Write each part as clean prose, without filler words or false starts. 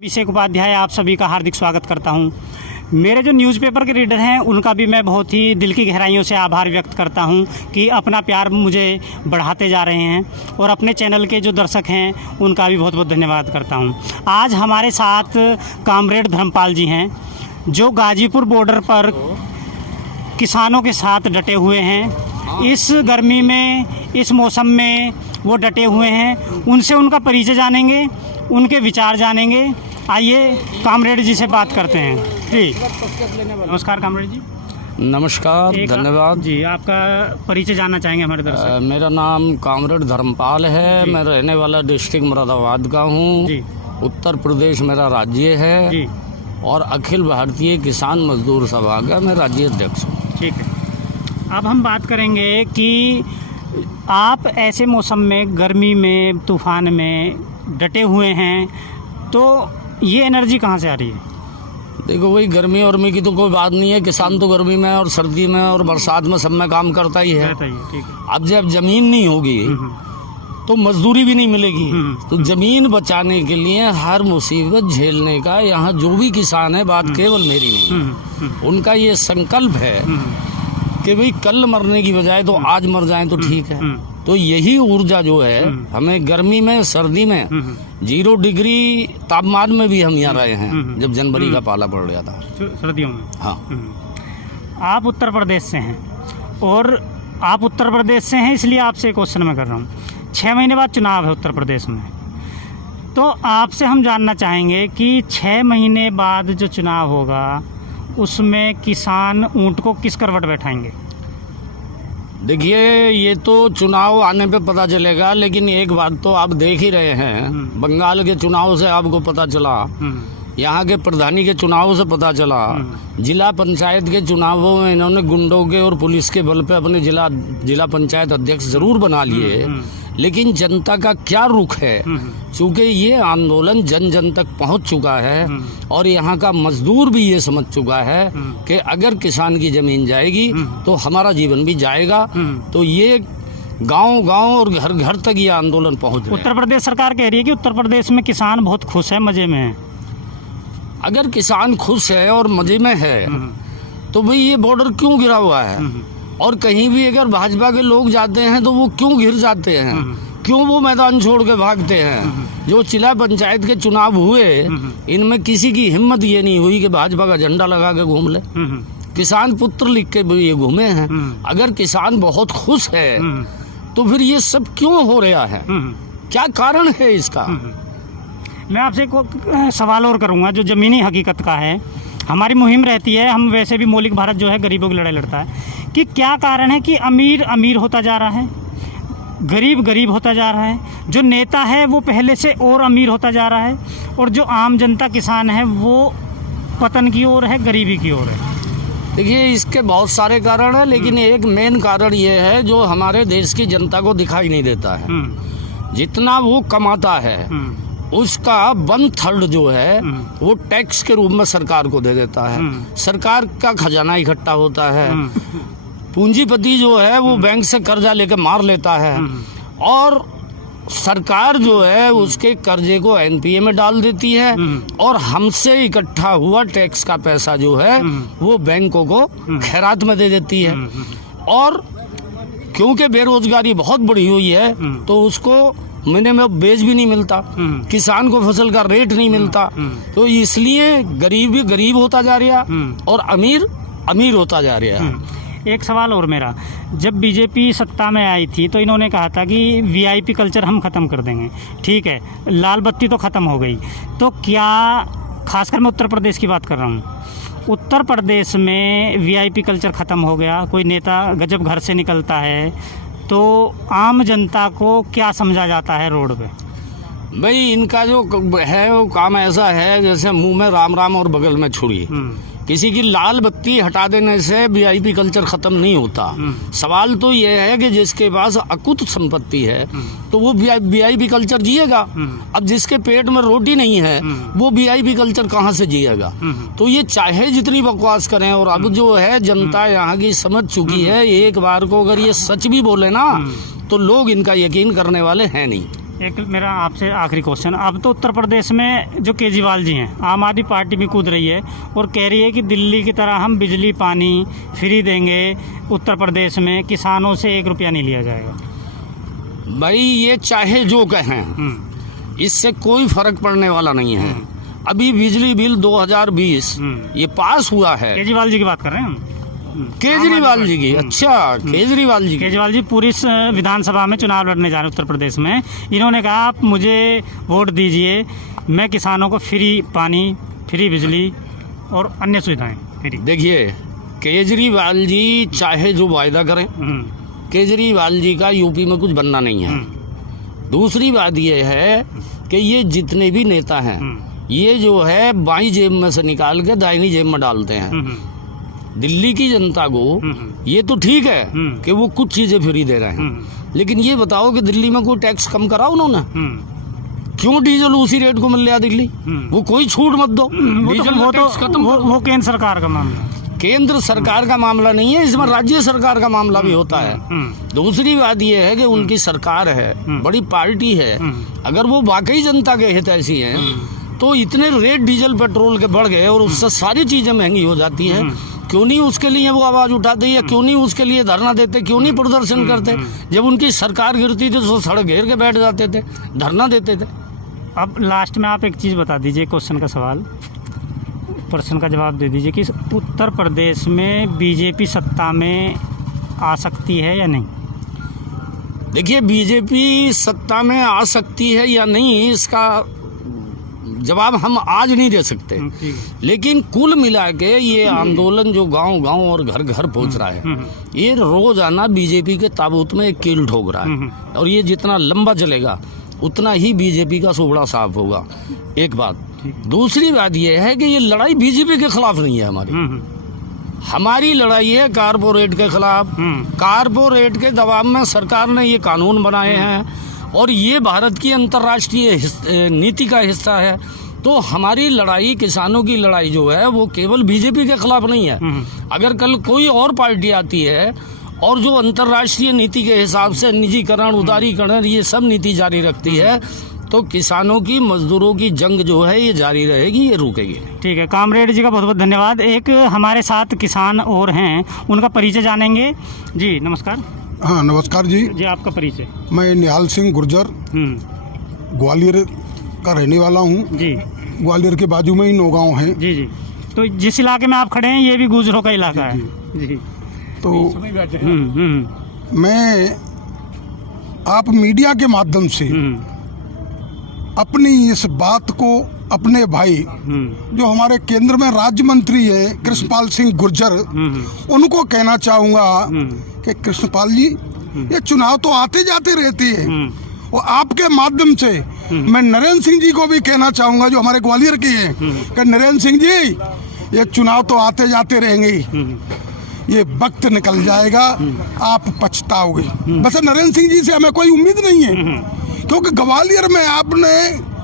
अभिषेक उपाध्याय आप सभी का हार्दिक स्वागत करता हूं। मेरे जो न्यूज़पेपर के रीडर हैं उनका भी मैं बहुत ही दिल की गहराइयों से आभार व्यक्त करता हूं कि अपना प्यार मुझे बढ़ाते जा रहे हैं और अपने चैनल के जो दर्शक हैं उनका भी बहुत बहुत धन्यवाद करता हूं। आज हमारे साथ कामरेड धर्मपाल जी हैं जो गाजीपुर बॉर्डर पर किसानों के साथ डटे हुए हैं। इस गर्मी में, इस मौसम में वो डटे हुए हैं। उनसे उनका परिचय जानेंगे, उनके विचार जानेंगे। आइए कामरेड जी से बात करते हैं। जी नमस्कार कामरेड जी। नमस्कार, धन्यवाद जी। आपका परिचय जानना चाहेंगे हमारे दर्शक। मेरा नाम कामरेड धर्मपाल है। मैं रहने वाला डिस्ट्रिक्ट मुरादाबाद का हूँ। उत्तर प्रदेश मेरा राज्य है जी। और अखिल भारतीय किसान मजदूर सभा का मैं राज्य अध्यक्ष हूँ। ठीक है। अब हम बात करेंगे कि आप ऐसे मौसम में, गर्मी में, तूफान में डटे हुए हैं, तो ये एनर्जी कहाँ से आ रही है? देखो, वही गर्मी वर्मी की तो कोई बात नहीं है। किसान तो गर्मी में और सर्दी में और बरसात में सब में काम करता ही है। ठीक है। अब जब जमीन नहीं होगी तो मजदूरी भी नहीं मिलेगी। तो जमीन बचाने के लिए हर मुसीबत झेलने का यहाँ जो भी किसान है, बात केवल मेरी नहीं, उनका ये संकल्प है कि भाई कल मरने की बजाय तो आज मर जाएं तो ठीक है। तो यही ऊर्जा जो है हमें गर्मी में, सर्दी में, 0 डिग्री तापमान में भी हम यहाँ रहे हैं जब जनवरी का पाला पड़ गया था सर्दियों में। हाँ। आप उत्तर प्रदेश से हैं और आप उत्तर प्रदेश से हैं इसलिए आपसे क्वेश्चन मैं कर रहा हूँ। 6 महीने बाद चुनाव है उत्तर प्रदेश में, तो आपसे हम जानना चाहेंगे कि 6 महीने बाद जो चुनाव होगा उसमें किसान ऊंट को किस करवट बैठाएंगे? देखिए, ये तो चुनाव आने पे पता चलेगा, लेकिन एक बात तो आप देख ही रहे हैं। बंगाल के चुनाव से आपको पता चला, यहाँ के प्रधानी के चुनाव से पता चला, जिला पंचायत के चुनावों में इन्होंने गुंडों के और पुलिस के बल पे अपने जिला पंचायत अध्यक्ष जरूर बना लिए, लेकिन जनता का क्या रुख है? चूँकि ये आंदोलन जन जन तक पहुँच चुका है और यहाँ का मजदूर भी ये समझ चुका है कि अगर किसान की जमीन जाएगी तो हमारा जीवन भी जाएगा। तो ये गांव-गांव और घर घर तक ये आंदोलन पहुँच रहा है। उत्तर प्रदेश सरकार कह रही है कि उत्तर प्रदेश में किसान बहुत खुश है, मजे में है। अगर किसान खुश है और मजे में है तो भाई ये बॉर्डर क्यों घिरा हुआ है? और कहीं भी अगर भाजपा के लोग जाते हैं तो वो क्यों घिर जाते हैं? क्यों वो मैदान छोड़ के भागते हैं? जो जिला पंचायत के चुनाव हुए, इनमें किसी की हिम्मत ये नहीं हुई कि भाजपा का झंडा लगा के घूम ले। किसान पुत्र लिख के ये घूमे हैं। अगर किसान बहुत खुश है तो फिर ये सब क्यों हो रहा है? क्या कारण है इसका? मैं आपसे एक सवाल और करूंगा जो ज़मीनी हकीकत का है। हमारी मुहिम रहती है, हम वैसे भी मौलिक भारत जो है गरीबों की लड़ाई लड़ता है, कि क्या कारण है कि अमीर अमीर होता जा रहा है, गरीब गरीब होता जा रहा है, जो नेता है वो पहले से और अमीर होता जा रहा है, और जो आम जनता किसान है वो पतन की ओर है, गरीबी की ओर है। देखिए, इसके बहुत सारे कारण हैं, लेकिन एक मेन कारण ये है जो हमारे देश की जनता को दिखाई नहीं देता है। जितना वो कमाता है उसका 1/3 जो है वो टैक्स के रूप में सरकार को दे देता है। सरकार का खजाना इकट्ठा होता है। पूंजीपति जो है वो बैंक से कर्जा लेकर मार लेता है और सरकार जो है उसके कर्जे को एनपीए में डाल देती है और हमसे इकट्ठा हुआ टैक्स का पैसा जो है वो बैंकों को खैरात में दे देती है। और क्योंकि बेरोजगारी बहुत बढ़ी हुई है तो उसको महीने में बेच भी नहीं मिलता, किसान को फसल का रेट नहीं मिलता, तो इसलिए गरीब भी गरीब होता जा रहा और अमीर अमीर होता जा रहा है। एक सवाल और मेरा, जब बीजेपी सत्ता में आई थी तो इन्होंने कहा था कि वीआईपी कल्चर हम ख़त्म कर देंगे। ठीक है, लाल बत्ती तो ख़त्म हो गई, तो क्या, खासकर मैं उत्तर प्रदेश की बात कर रहा हूँ, उत्तर प्रदेश में वीआईपी कल्चर ख़त्म हो गया? कोई नेता जब घर से निकलता है तो आम जनता को क्या समझा जाता है रोड पे? भाई, इनका जो है वो काम ऐसा है जैसे मुंह में राम राम और बगल में छुरी। किसी की लाल बत्ती हटा देने से वीआईपी कल्चर खत्म नहीं होता। सवाल तो ये है कि जिसके पास अकुत संपत्ति है तो वो वीआईपी कल्चर जिएगा। अब जिसके पेट में रोटी नहीं है वो वीआईपी कल्चर कहाँ से जिएगा? तो ये चाहे जितनी बकवास करें, और अब जो है जनता यहाँ की समझ चुकी है, एक बार को अगर ये सच भी बोले ना तो लोग इनका यकीन करने वाले हैं नहीं। एक मेरा आपसे आखिरी क्वेश्चन, अब तो उत्तर प्रदेश में जो केजरीवाल जी हैं, आम आदमी पार्टी भी कूद रही है और कह रही है कि दिल्ली की तरह हम बिजली पानी फ्री देंगे, उत्तर प्रदेश में किसानों से 1 रुपया नहीं लिया जाएगा। भाई ये चाहे जो कहें, इससे कोई फर्क पड़ने वाला नहीं है। अभी बिजली बिल 2020 ये पास हुआ है। केजरीवाल जी की बात कर रहे हैं हम। केजरीवाल जी की, अच्छा केजरीवाल जी की। केजरीवाल जी पूरी विधानसभा में चुनाव लड़ने जा रहे हैं उत्तर प्रदेश में। इन्होंने कहा आप मुझे वोट दीजिए, मैं किसानों को फ्री पानी, फ्री बिजली और अन्य सुविधाएं फ्री। देखिए केजरीवाल जी चाहे जो वायदा करें, केजरीवाल जी का यूपी में कुछ बनना नहीं है। दूसरी बात ये है कि ये जितने भी नेता हैं ये जो है बाईं जेब में से निकाल के दाहिनी जेब में डालते हैं। दिल्ली की जनता को ये तो ठीक है कि वो कुछ चीजें फ्री दे रहे हैं, लेकिन ये बताओ कि दिल्ली में कोई टैक्स कम करा उन्होंने? क्यों डीजल उसी रेट को मिल रहा दिल्ली? वो कोई छूट मत दो, डीजल वो टैक्स खत्म करो। वो केंद्र सरकार का मामला है। केंद्र सरकार का मामला नहीं है, इसमें राज्य सरकार का मामला भी होता है। दूसरी बात यह है कि उनकी सरकार है, बड़ी पार्टी है, अगर वो वाकई जनता के हित ऐसी हैं तो इतने रेट डीजल पेट्रोल के बढ़ गए और उससे सारी चीजें महंगी हो जाती हैं, क्यों नहीं उसके लिए वो आवाज उठाते या क्यों नहीं उसके लिए धरना देते, क्यों नहीं प्रदर्शन करते? जब उनकी सरकार गिरती थी तो सड़क घेर के बैठ जाते थे, धरना देते थे। अब लास्ट में आप एक चीज़ बता दीजिए, क्वेश्चन का सवाल, प्रश्न का जवाब दे दीजिए कि उत्तर प्रदेश में बीजेपी सत्ता में आ सकती है या नहीं? देखिए बीजेपी सत्ता में आ सकती है या नहीं इसका जवाब हम आज नहीं दे सकते, लेकिन कुल मिला के ये आंदोलन जो गांव-गांव और घर-घर पहुंच रहा है, ये रोजाना बीजेपी के ताबूत में एक कील ठोक रहा है और ये जितना लंबा चलेगा उतना ही बीजेपी का सुबड़ा साफ होगा। एक बात। दूसरी बात ये है कि ये लड़ाई बीजेपी के खिलाफ नहीं है हमारी लड़ाई है कारपोरेट के खिलाफ। कारपोरेट के दबाव में सरकार ने ये कानून बनाए हैं और ये भारत की अंतर्राष्ट्रीय नीति का हिस्सा है। तो हमारी लड़ाई, किसानों की लड़ाई जो है वो केवल बीजेपी के खिलाफ नहीं है। अगर कल कोई और पार्टी आती है और जो अंतर्राष्ट्रीय नीति के हिसाब से निजीकरण, उदारीकरण, ये सब नीति जारी रखती है, तो किसानों की, मजदूरों की जंग जो है ये जारी रहेगी, ये रुकेगी। ठीक है, कामरेड जी का बहुत बहुत धन्यवाद। एक हमारे साथ किसान और हैं, उनका परिचय जानेंगे। जी नमस्कार। हाँ नमस्कार जी। जी आपका परिचय? मैं निहाल सिंह गुर्जर ग्वालियर का रहने वाला हूँ जी। ग्वालियर के बाजू में ही नौगांव है। जी जी। तो जिस इलाके में आप खड़े हैं ये भी गुजरों का इलाका है जी। तो मैं आप मीडिया के माध्यम से अपनी इस बात को अपने भाई जो हमारे केंद्र में राज्य मंत्री है कृष्णपाल सिंह गुर्जर, उनको कहना चाहूँगा कि कृष्णपाल जी ये चुनाव तो आते जाते रहते हैं और आपके माध्यम से मैं नरेंद्र सिंह जी को भी कहना चाहूँगा जो हमारे ग्वालियर के हैं कि नरेंद्र सिंह जी ये चुनाव तो आते जाते रहेंगे, ये वक्त निकल जाएगा, आप पछताओगे। बस नरेंद्र सिंह जी से हमें कोई उम्मीद नहीं है, क्योंकि ग्वालियर में आपने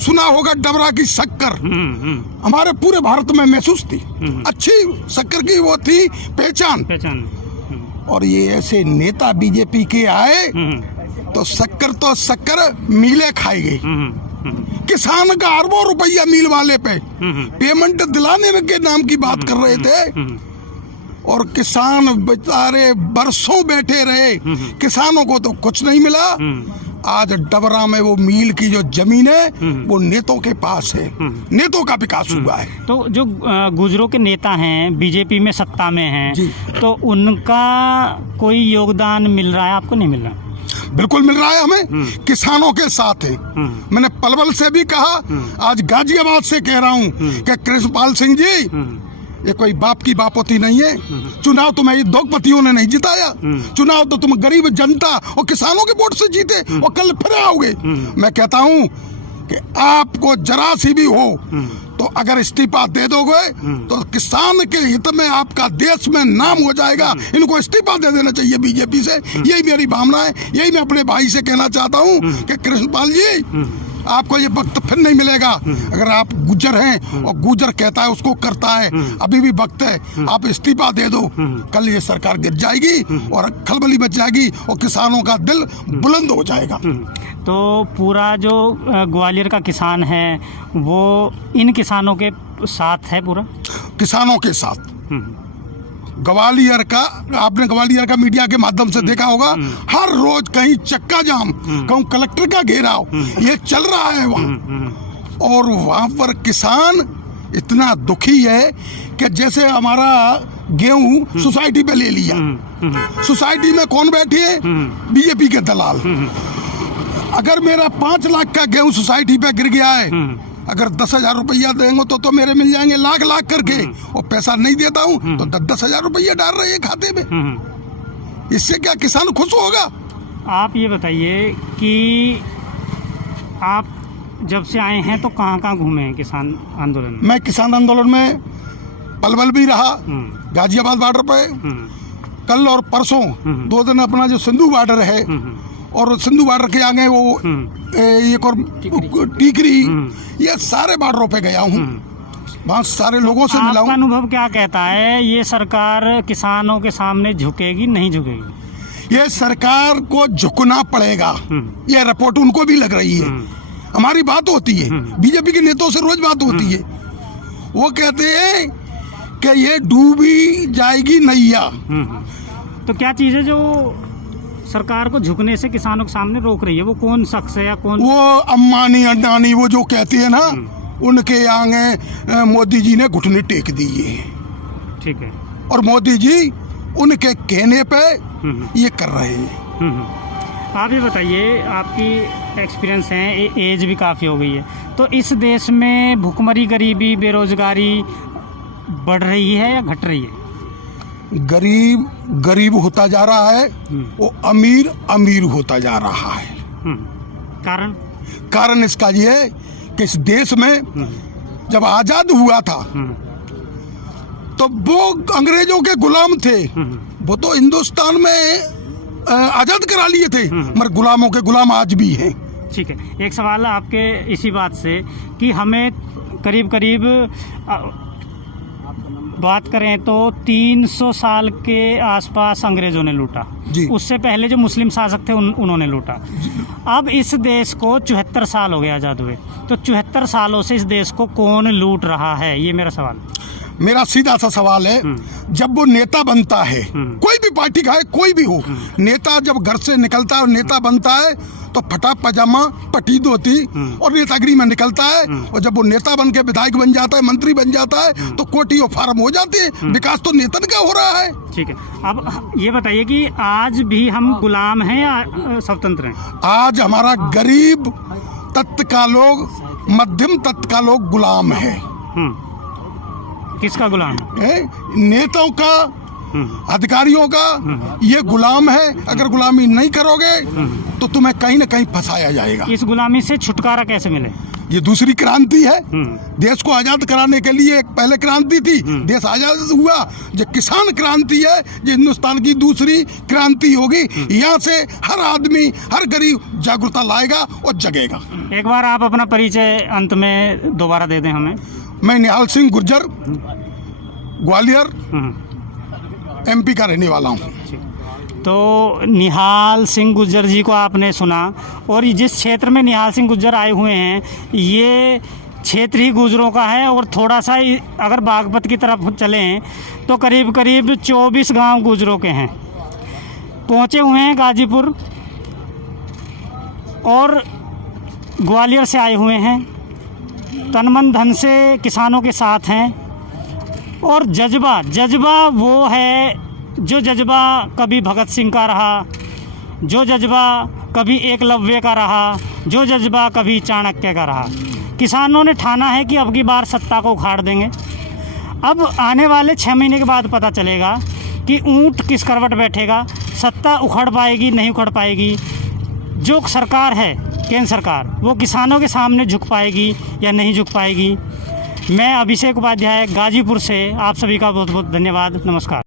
सुना होगा डबरा की शक्कर हमारे पूरे भारत में महसूस थी, अच्छी शक्कर की वो थी पहचान। और ये ऐसे नेता बीजेपी के आए तो शक्कर मीले खाई गई। किसान का अरबों रुपया मील वाले पे पेमेंट दिलाने के नाम की बात कर रहे थे और किसान बेचारे बरसों बैठे रहे, किसानों को तो कुछ नहीं मिला। आज डबरा में वो मील की जो जमीन है वो नेतों के पास है, नेतों का विकास हुआ है। तो जो गुजरों के नेता हैं बीजेपी में सत्ता में हैं, तो उनका कोई योगदान मिल रहा है आपको? नहीं मिल रहा? बिल्कुल मिल रहा है, हमें किसानों के साथ है। मैंने पलवल से भी कहा, आज गाजियाबाद से कह रहा हूँ कि कृष्णपाल सिंह जी ये कोई बाप की बापोती नहीं है। चुनाव तुम्हें ये दोगपतियों ने नहीं जिताया, चुनाव तो तुम गरीब जनता और किसानों के वोट से जीते और कल फिर आओगे। मैं कहता हूँ कि आपको जरा सी भी हो तो अगर इस्तीफा दे दोगे तो किसान के हित में आपका देश में नाम हो जाएगा। इनको इस्तीफा दे देना चाहिए बीजेपी से, यही मेरी भावना है। यही मैं अपने भाई से कहना चाहता हूँ कि कृष्णपाल जी आपको ये वक्त फिर नहीं मिलेगा। अगर आप गुज्जर हैं और गुज्जर कहता है उसको करता है, अभी भी वक्त है, आप इस्तीफा दे दो। कल ये सरकार गिर जाएगी और खलबली मच जाएगी और किसानों का दिल बुलंद हो जाएगा। तो पूरा जो ग्वालियर का किसान है वो इन किसानों के साथ है, पूरा किसानों के साथ। ग्वालियर का, आपने ग्वालियर का मीडिया के माध्यम से देखा होगा, हर रोज कहीं चक्का जाम, कहीं कलेक्टर का घेराव, ये चल रहा है वहाँ। और वहाँ पर किसान इतना दुखी है कि जैसे हमारा गेहूं सोसाइटी पे ले लिया, सोसाइटी में कौन बैठे हैं? बीजेपी के दलाल। अगर मेरा 5 लाख का गेहूं सोसाइटी पे गिर गया है, अगर 10,000 रुपया देंगे तो मेरे मिल जाएंगे लाख लाख करके, और पैसा नहीं देता हूँ तो 10,000 रुपया डाल रहे हैं खाते में। इससे क्या किसान खुश होगा? आप ये बताइए कि आप जब से आए हैं तो कहाँ कहाँ घूमे हैं किसान आंदोलन में? मैं किसान आंदोलन में पलवल भी रहा, गाजियाबाद बॉर्डर पे कल और परसों 2 दिन अपना जो सिंधु बॉर्डर है, और सिंधु बॉर्डर के आगे वो एक और टीकरी, ये सारे बॉर्डरों पे गया हूँ, वहाँ सारे लोगों से मिला हूँ। आपका अनुभव क्या कहता है, ये सरकार किसानों के सामने झुकेगी नहीं झुकेगी? ये सरकार को झुकना पड़ेगा, ये रिपोर्ट उनको भी लग रही है। हमारी बात होती है, बीजेपी के नेताओं से रोज बात होती है, वो कहते हैं कि ये डूबी जाएगी नैया। तो क्या चीज़ है जो सरकार को झुकने से किसानों के सामने रोक रही है? वो कौन शख्स है या कौन? वो अम्बानी अडानी वो जो कहते हैं ना, उनके आगे मोदी जी ने घुटने टेक दिए। ठीक है। और मोदी जी उनके कहने पे ये कर रहे हैं। आप ये बताइए, आपकी एक्सपीरियंस है, एज भी काफ़ी हो गई है, तो इस देश में भुखमरी, गरीबी, बेरोजगारी बढ़ रही है या घट रही है? गरीब गरीब होता जा रहा है, वो अमीर अमीर होता जा रहा है। कारण? कारण इसका ये है कि इस देश में जब आजाद हुआ था तो वो अंग्रेजों के गुलाम थे, वो तो हिंदुस्तान में आजाद करा लिए थे, मगर गुलामों के गुलाम आज भी हैं। ठीक है। एक सवाल आपके इसी बात से कि हमें करीब करीब बात करें तो 300 साल के आसपास अंग्रेजों ने लूटा जी। उससे पहले जो मुस्लिम शासक थे उन्होंने लूटा। अब इस देश को 74 साल हो गए आज़ाद हुए, तो 74 सालों से इस देश को कौन लूट रहा है, ये मेरा सवाल। मेरा सीधा सा सवाल है, जब वो नेता बनता है, कोई भी पार्टी का है, कोई भी हो, नेता जब घर से निकलता है और नेता बनता है तो फटा पजामा, पटी धोती और नेतागिरी में निकलता है, और जब वो नेता बन के विधायक बन जाता है, मंत्री बन जाता है, तो कोटी और फार्म हो जाती है। विकास तो नेतन का हो रहा है। ठीक है। अब ये बताइए कि आज भी हम गुलाम हैं या स्वतंत्र हैं? आज हमारा गरीब तत्व का लोग, मध्यम तत्व का लोग गुलाम है। किसका गुलाम है? नेताओं का, अधिकारियों का, ये गुलाम है। अगर गुलामी नहीं करोगे तो तुम्हें कहीं ना कहीं फंसाया जाएगा। इस गुलामी से छुटकारा कैसे मिले? ये दूसरी क्रांति है। देश को आजाद कराने के लिए एक पहले क्रांति थी, देश आजाद हुआ, जो किसान क्रांति है, जो हिंदुस्तान की दूसरी क्रांति होगी। यहाँ से हर आदमी, हर गरीब जागरूकता लाएगा और जगेगा। एक बार आप अपना परिचय अंत में दोबारा दे दें हमें। मैं निहाल सिंह गुर्जर, ग्वालियर MP का रहने वाला हूँ। तो निहाल सिंह गुर्जर जी को आपने सुना, और जिस क्षेत्र में निहाल सिंह गुर्जर आए हुए हैं ये क्षेत्र ही गुर्जरों का है, और थोड़ा सा अगर बागपत की तरफ चलें तो करीब करीब 24 गांव गुर्जरों के हैं। पहुँचे हुए हैं गाजीपुर और ग्वालियर से आए हुए हैं, तन मन धन से किसानों के साथ हैं, और जज्बा वो है जो जज्बा कभी भगत सिंह का रहा, जो जज्बा कभी एकलव्य का रहा, जो जज्बा कभी चाणक्य का रहा। किसानों ने ठाना है कि अब की बार सत्ता को उखाड़ देंगे। अब आने वाले 6 महीने के बाद पता चलेगा कि ऊंट किस करवट बैठेगा, सत्ता उखड़ पाएगी नहीं उखड़ पाएगी। जो सरकार है केंद्र सरकार, वो किसानों के सामने झुक पाएगी या नहीं झुक पाएगी। मैं अभिषेक उपाध्याय गाजीपुर से आप सभी का बहुत बहुत धन्यवाद। नमस्कार।